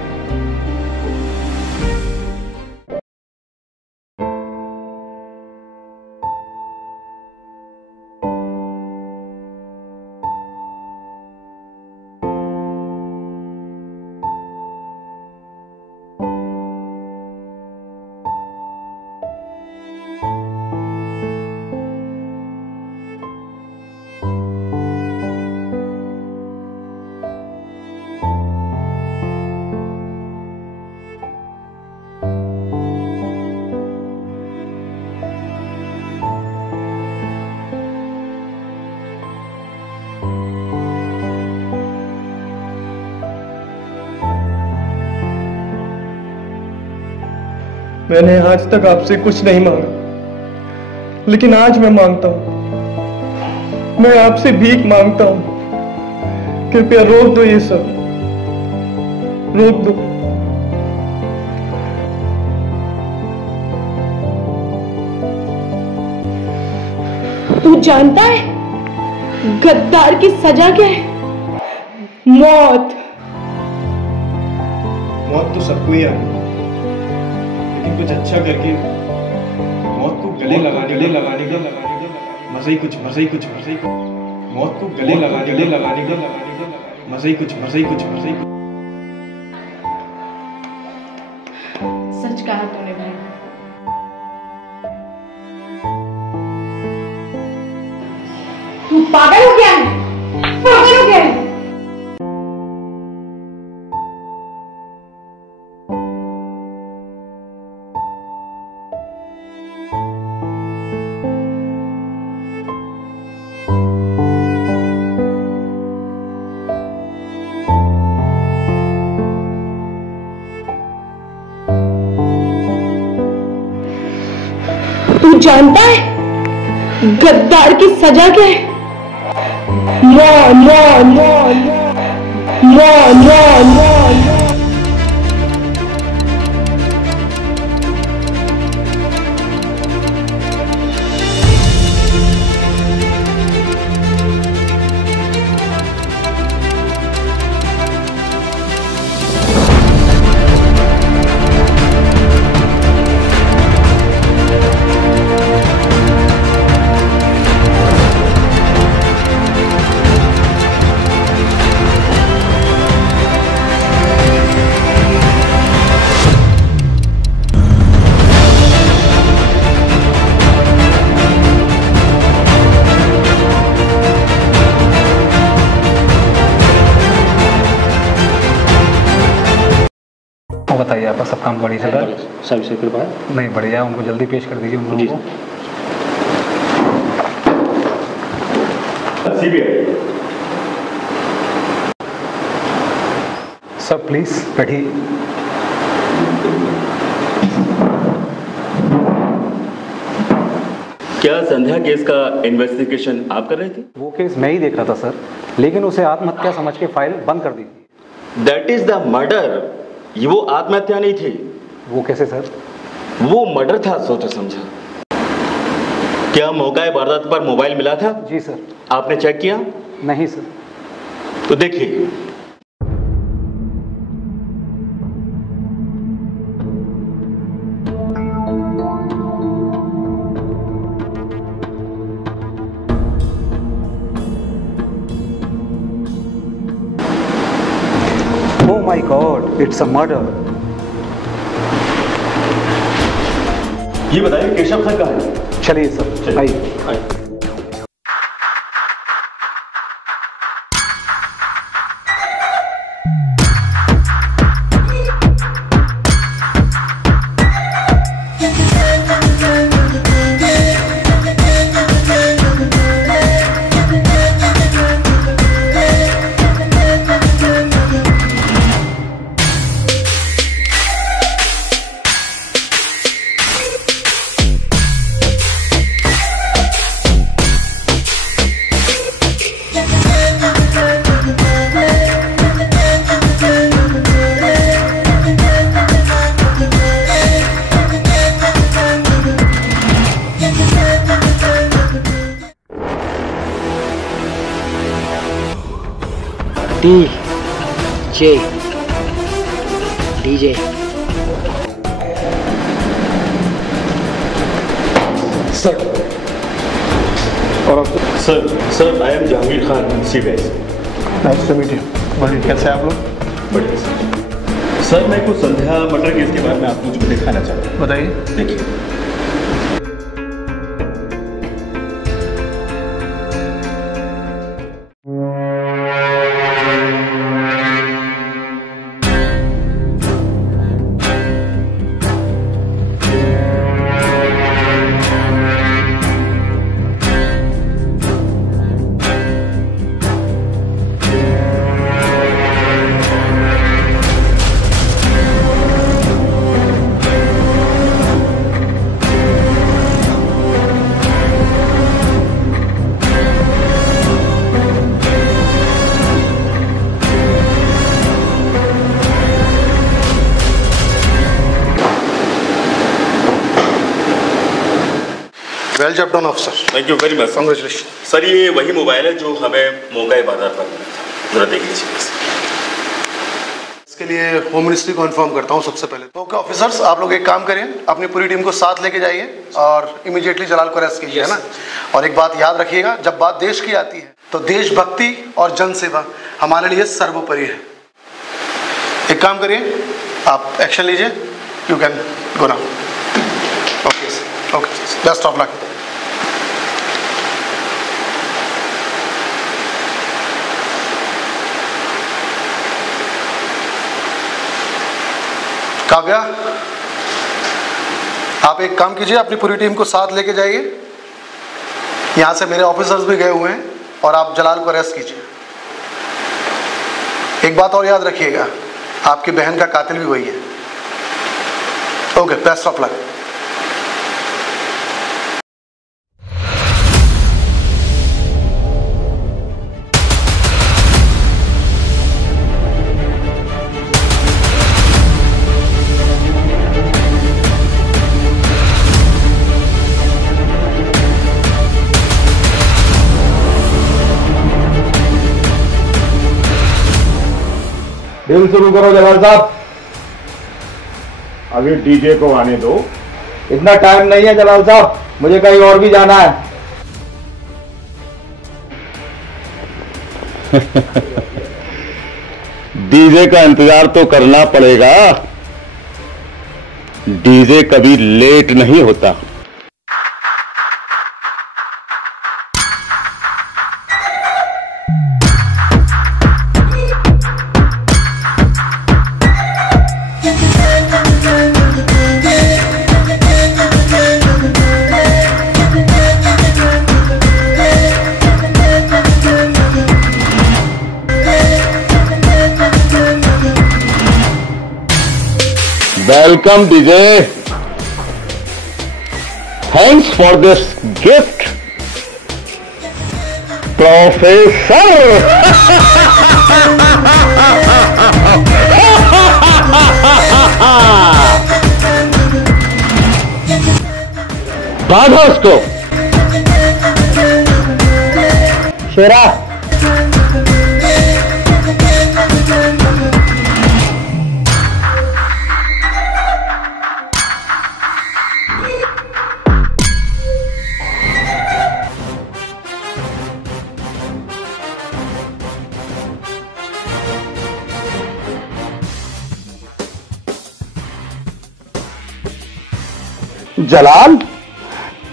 मैंने आज तक आपसे कुछ नहीं मांगा, लेकिन आज मैं मांगता हूं। मैं आपसे भीख मांगता हूं। कृपया रोक दो ये सब, रोक दो। तू जानता है गद्दार की सजा क्या है? मौत। मौत तो सबको ही आनी, लेकिन कुछ अच्छा करके मौत को गले लगाने का मजा ही कुछ मौत को गले लगाने का मजा ही कुछ सच कहा तूने भाई। तू पागल हो गया है? पागल हो गया है? तू जानता है गद्दार की सजा क्या है? मौत, मौत, मौत, मौत, मौत, मौत। बताइए आपका सब काम बढ़िया चल रहा है? सब से कृपा है। नहीं बढ़िया, उनको जल्दी पेश कर दीजिए उन लोगों को। सब प्लीज बैठिए। क्या संध्या केस का इन्वेस्टिगेशन आप कर रहे थे? वो केस मैं ही देख रहा था सर, लेकिन उसे आत्महत्या समझ के फाइल बंद कर दी थी। That is the murder. ये वो आत्महत्या नहीं थी। वो कैसे सर? वो मर्डर था सोचा समझा। क्या मौका वारदात पर मोबाइल मिला था? जी सर। आपने चेक किया? नहीं सर। तो देखिए, Oh my God, it's a murder. ये बताइए केशव सर कहाँ है? चलिए सर, आइए। डीजे सर और sir I am Jahangir Khan CBS. Nice to meet you. बोलिए कैसे हैं आप लोग? बढ़िया सर मैं कुछ संध्या मर्डर केस के बारे में आपको कुछ दिखाना चाहता हूँ। बताइए। देखिए well job done officer. Thank you very much. Congratulation. Sir ये वही मोबाइल है जो हमें मौका बाजार पर मिला था, जरा देख लीजिए। इसके लिए होम मिनिस्ट्री को इन्फॉर्म करता हूँ सबसे पहले। तो ओके ऑफिसर्स, आप लोग एक काम करिए, अपनी पूरी टीम को साथ लेके जाइए और इमीडिएटली जलाल को अरेस्ट कीजिए, है ना। और एक बात याद रखिएगा, जब बात देश की आती है तो देशभक्ति और जनसेवा हमारे लिए सर्वोपरि है। एक काम करिए, आप एक्शन लीजिए। You can go now. Okay okay, best of luck. Kavya, आप एक काम कीजिए, अपनी पूरी टीम को साथ लेके जाइए। यहां से मेरे ऑफिसर्स भी गए हुए हैं और आप जलाल को अरेस्ट कीजिए। एक बात और याद रखिएगा, आपकी बहन का कातिल भी वही है। Okay, best of luck. Deal शुरू करो जलाल साहब। अभी डीजे को आने दो। इतना टाइम नहीं है जलाल साहब, मुझे कहीं और भी जाना है। डीजे का इंतजार तो करना पड़ेगा। डीजे कभी लेट नहीं होता। Welcome DJ. Thanks for this gift, Professor. बांधो उसको। शेरा, जलाल,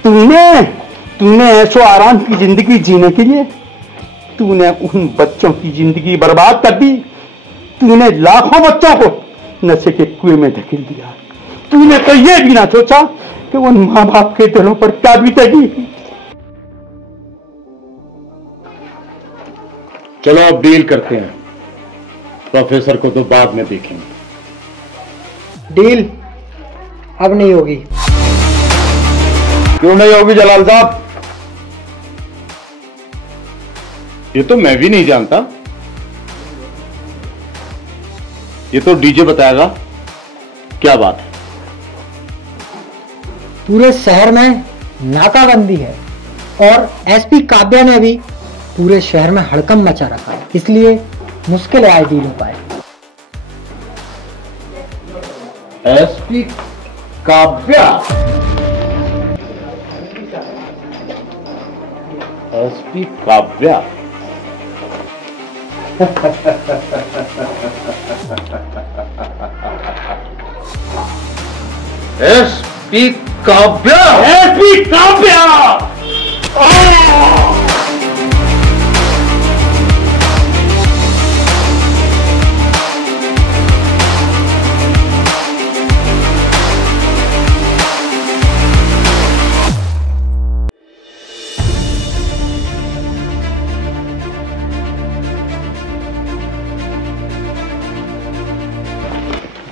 तूने ऐशो आराम की जिंदगी जीने के लिए तूने उन बच्चों की जिंदगी बर्बाद कर दी। तूने लाखों बच्चों को नशे के कुएं में धकेल दिया। तूने तो ये भी ना सोचा कि उन माँ बाप के दिलों पर क्या बीतेगी। चलो अब डील करते हैं। प्रोफेसर को तो बाद में देखेंगे। डील अब नहीं होगी। क्यों नहीं होगी जलाल साहब? ये तो मैं भी नहीं जानता। ये तो डीजे बताएगा। क्या बात है? पूरे शहर में नाकाबंदी है और एसपी काव्या ने भी पूरे शहर में हड़कंप मचा रखा है, इसलिए मुश्किल है आज डील हो पाए। SP Kavya, SP Kavya. SP Kavya, SP Kavya.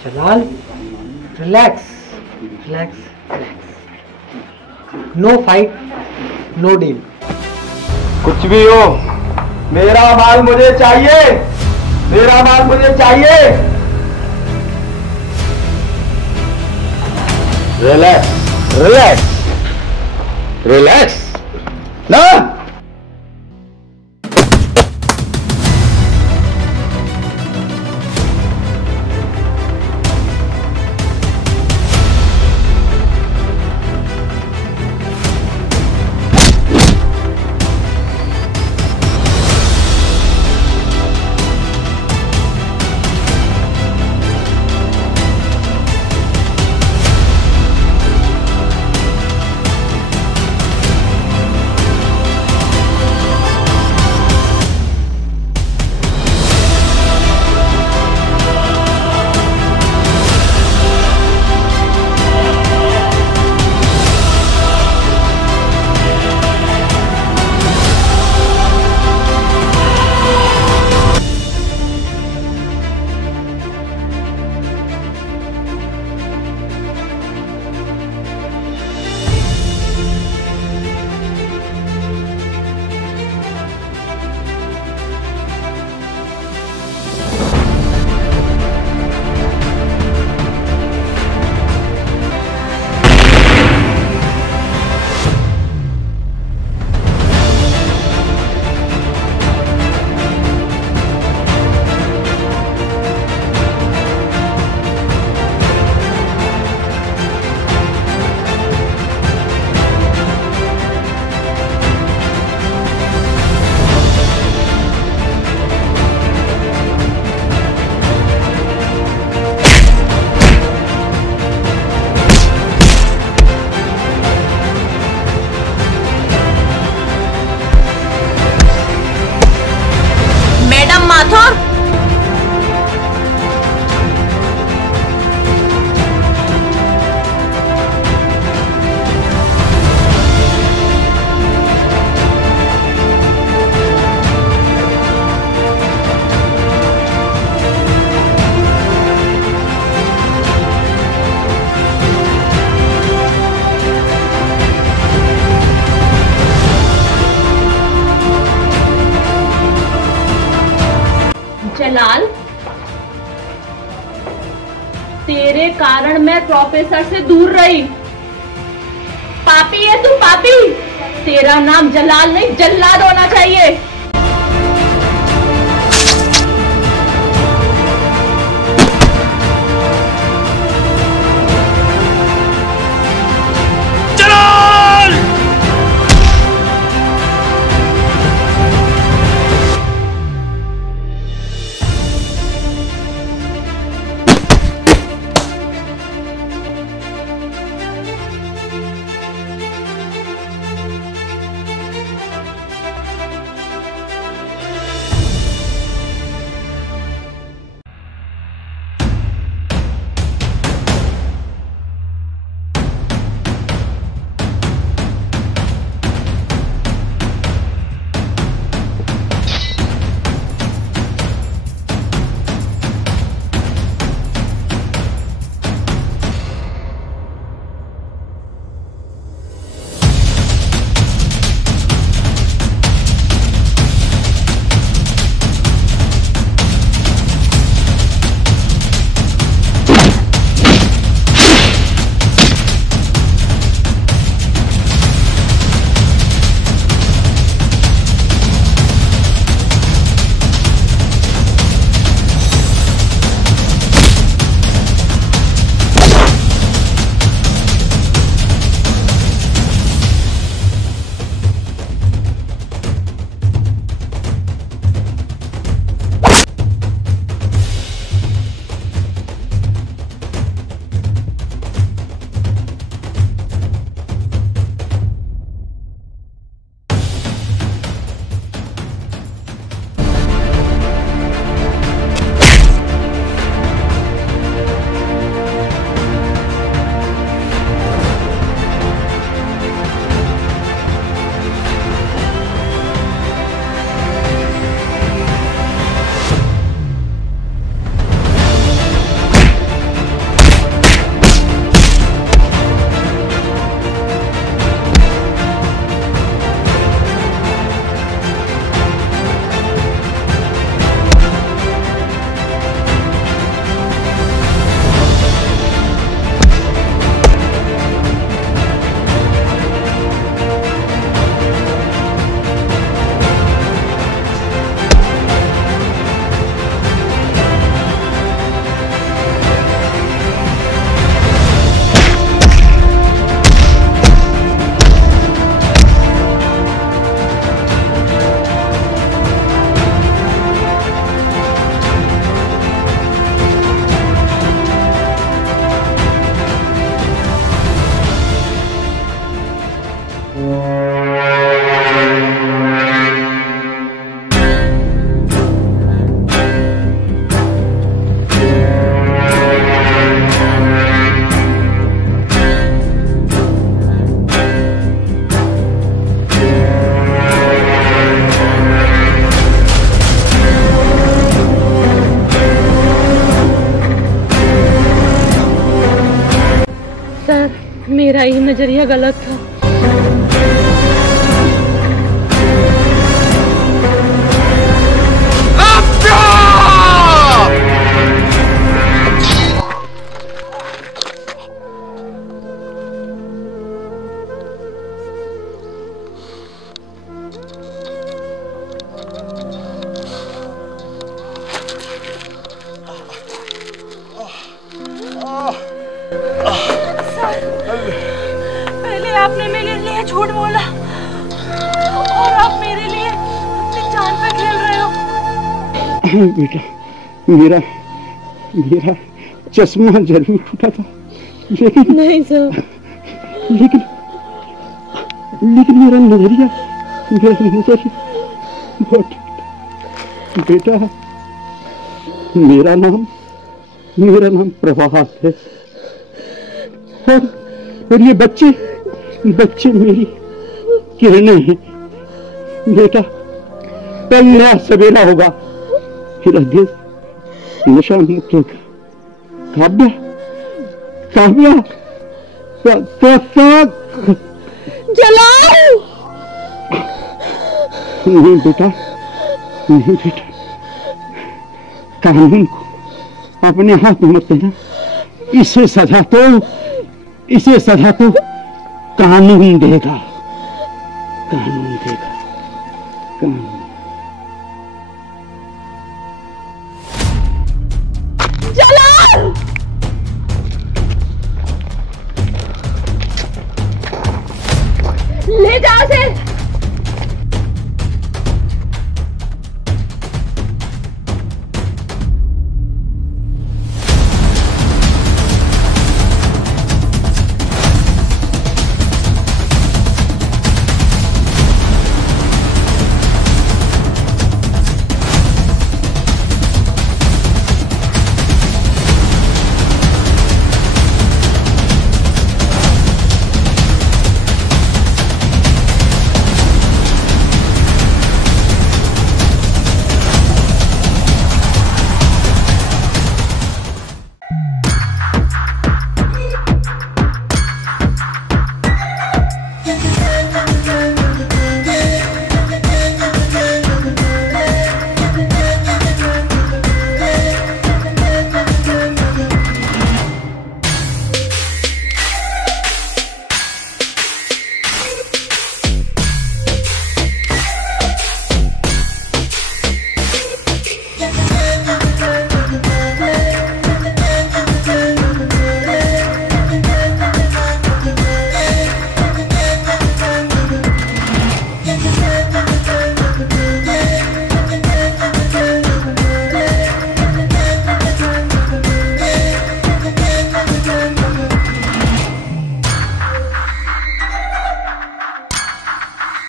Jalal, relax relax relax. No fight, no deal. कुछ भी हो, मेरा माल मुझे चाहिए, मेरा माल मुझे चाहिए। रिलैक्स रिलैक्स रिलैक्स ना। जलाल, तेरे कारण मैं प्रोफेसर से दूर रही। पापी है तू, पापी। तेरा नाम जलाल नहीं जल्लाद होना चाहिए। मेरा ही नजरिया गलत था। पहले आपने मेरे लिए झूठ बोला और आप मेरे लिए अपनी जान पे खेल रहे हो। बेटा, मेरा चश्मा जरूर टूटा था, लेकिन नहीं सर, लेकिन मेरा नजरिया बहुत ठीक था। बेटा, मेरा नाम प्रभात है, और ये बच्चे मेरी किरणें हैं। बेटा, कल नया सवेरा होगा, फिर देश नशा मुक्त होगा। काव्या जलाल! नहीं बेटा, कानून को अपने हाथ में मत लेना। इसे सजा तो कानून देगा, कानून। जलाल! ले जा से।